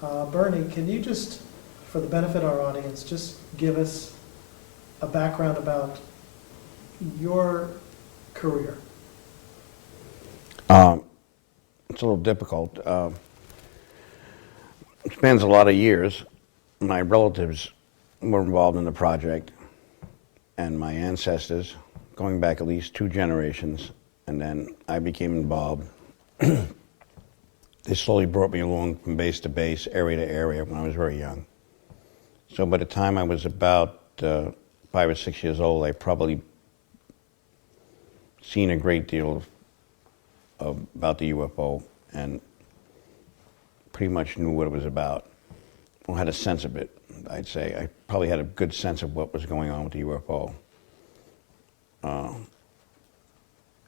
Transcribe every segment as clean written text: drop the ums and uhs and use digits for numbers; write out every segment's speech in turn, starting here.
Bernie, can you just, for the benefit of our audience, just give us a background about your career? It's a little difficult. It spans a lot of years. My relatives were involved in the project, and my ancestors, going back at least 2 generations, and then I became involved. They slowly brought me along from base to base, area to area when I was very young. So by the time I was about 5 or 6 years old, I probably seen a great deal about the UFO and pretty much knew what it was about, or had a sense of it, I'd say. I probably had a good sense of what was going on with the UFO.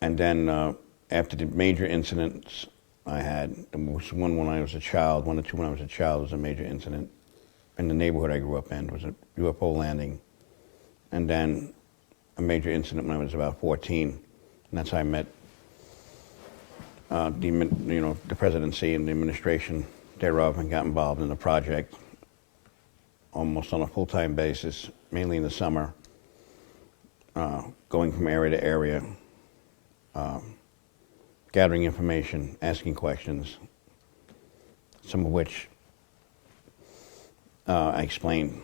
And then after the major incidents I had, there was one when I was a child, 1 or 2 when I was a child, was a major incident in the neighborhood I grew up in. It was a UFO landing. And then a major incident when I was about 14, and that's how I met the presidency and the administration thereof, and got involved in the project almost on a full-time basis, mainly in the summer, going from area to area, gathering information, asking questions, some of which I explained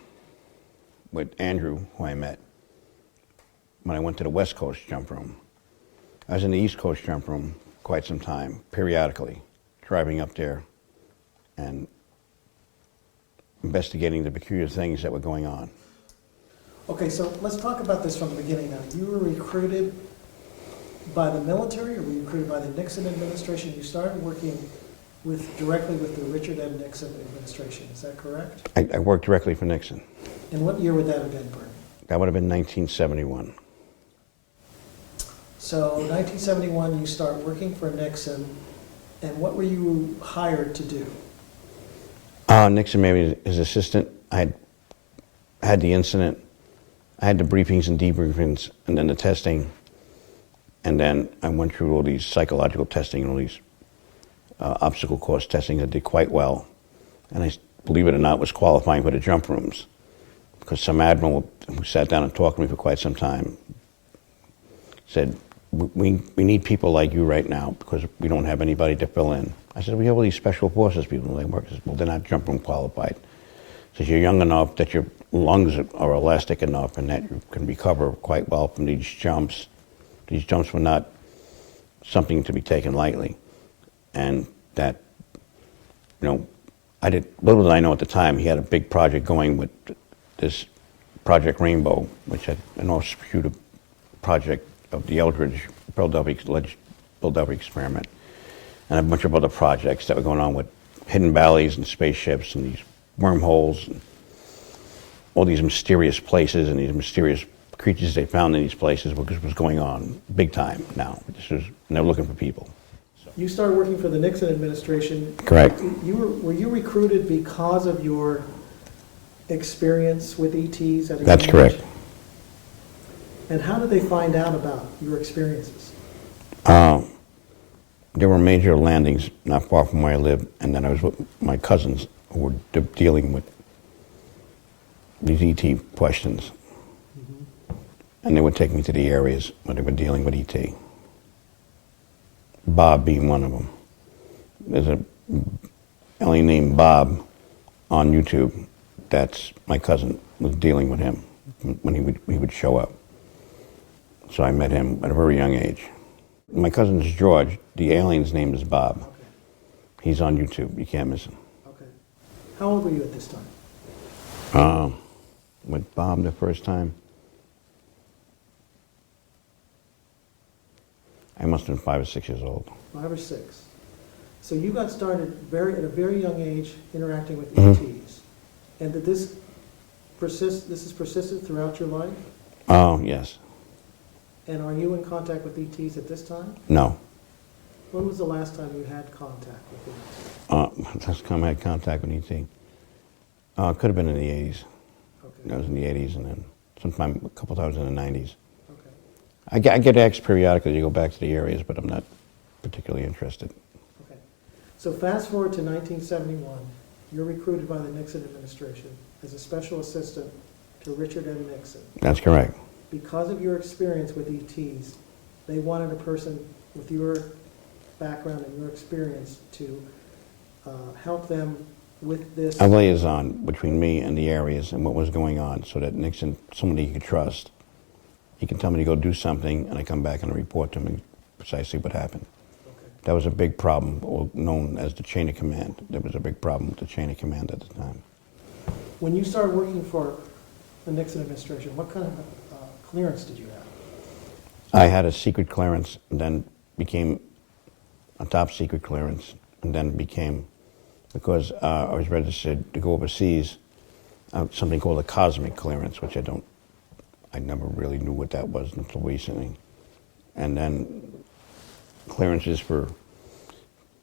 with Andrew, who I met when I went to the West Coast jump room. I was in the East Coast jump room quite some time, periodically, driving up there and investigating the peculiar things that were going on. Okay, so let's talk about this from the beginning now. You were recruited by the military, or were you recruited by the Nixon administration? You started working directly with the Richard M. Nixon administration, is that correct? I worked directly for Nixon. And what year would that have been, Bernie? That would have been 1971. So 1971, you start working for Nixon, and what were you hired to do? Nixon made me his assistant. I had the incident, I had the briefings and debriefings, and then the testing, and then I went through all these psychological testing and all these obstacle course testing. I did quite well, and I, believe it or not, was qualifying for the jump rooms, because some admiral who sat down and talked to me for quite some time said, we need people like you right now because we don't have anybody to fill in. I said, we have all these special forces people. They work. I said, well, they're not jump room qualified. He says, you're young enough that your lungs are elastic enough and that you can recover quite well from these jumps. These jumps were not something to be taken lightly. And that, little did I know at the time, he had a big project going with this Project Rainbow, which had an offshoot project of the Eldridge Philadelphia experiment, and a bunch of other projects that were going on with hidden valleys and spaceships and these wormholes and all these mysterious places and these mysterious creatures they found in these places, because was going on big time now. And they were looking for people. You started working for the Nixon administration. Correct. Were you recruited because of your experience with ETs at a That's young correct. age? And how did they find out about your experiences? There were major landings not far from where I lived, and then I was with my cousins who were dealing with these ET questions. Mm-hmm. And they would take me to the areas where they were dealing with ET. Bob being one of them. There's a alien named Bob on YouTube. That's my cousin was dealing with him when he would show up. So I met him at a very young age. My cousin is George. The alien's name is Bob. Okay. He's on YouTube. You can't miss him. Okay. How old were you at this time? With Bob the first time, I must have been 5 or 6 years old. 5 or 6. So you got started at a very young age interacting with Mm-hmm. ETs. And did this persist? This has persisted throughout your life? Oh, yes. And are you in contact with ETs at this time? No. When was the last time you had contact with ETs? Last time I had contact with ET. Could have been in the 80s. Okay. I was in the 80s, and then sometime a couple times in the 90s. Okay. I get asked periodically to go back to the areas, but I'm not particularly interested. Okay. So fast forward to 1971. you're recruited by the Nixon administration as a special assistant to Richard M. Nixon. That's correct. Because of your experience with ETs, they wanted a person with your background and your experience to help them with this. A liaison between me and the areas and what was going on, so that Nixon, somebody he could trust, he can tell me to go do something, and I come back and I report to him precisely what happened. Okay. That was a big problem, or known as the chain of command. There was a big problem with the chain of command at the time. When you started working for the Nixon administration, what kind of clearance did you have? I had a secret clearance, and then became a top secret clearance, and then became, because I was registered to go overseas, something called a cosmic clearance, which I never really knew what that was until recently. And then clearances for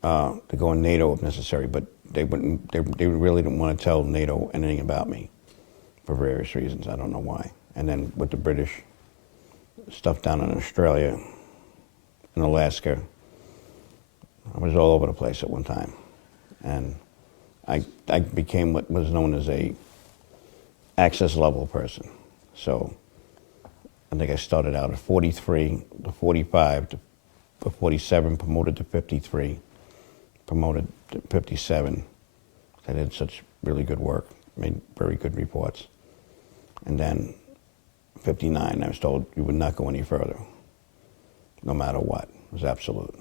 to go in NATO if necessary, but they really didn't want to tell NATO anything about me for various reasons. I don't know why. And then with the British stuff down in Australia and Alaska, I was all over the place at one time. And I became what was known as a access level person. So I think I started out at 43 to 45 to 47, promoted to 53, promoted to 57. I did such really good work, made very good reports. And then 59, I was told you would not go any further, no matter what. It was absolute.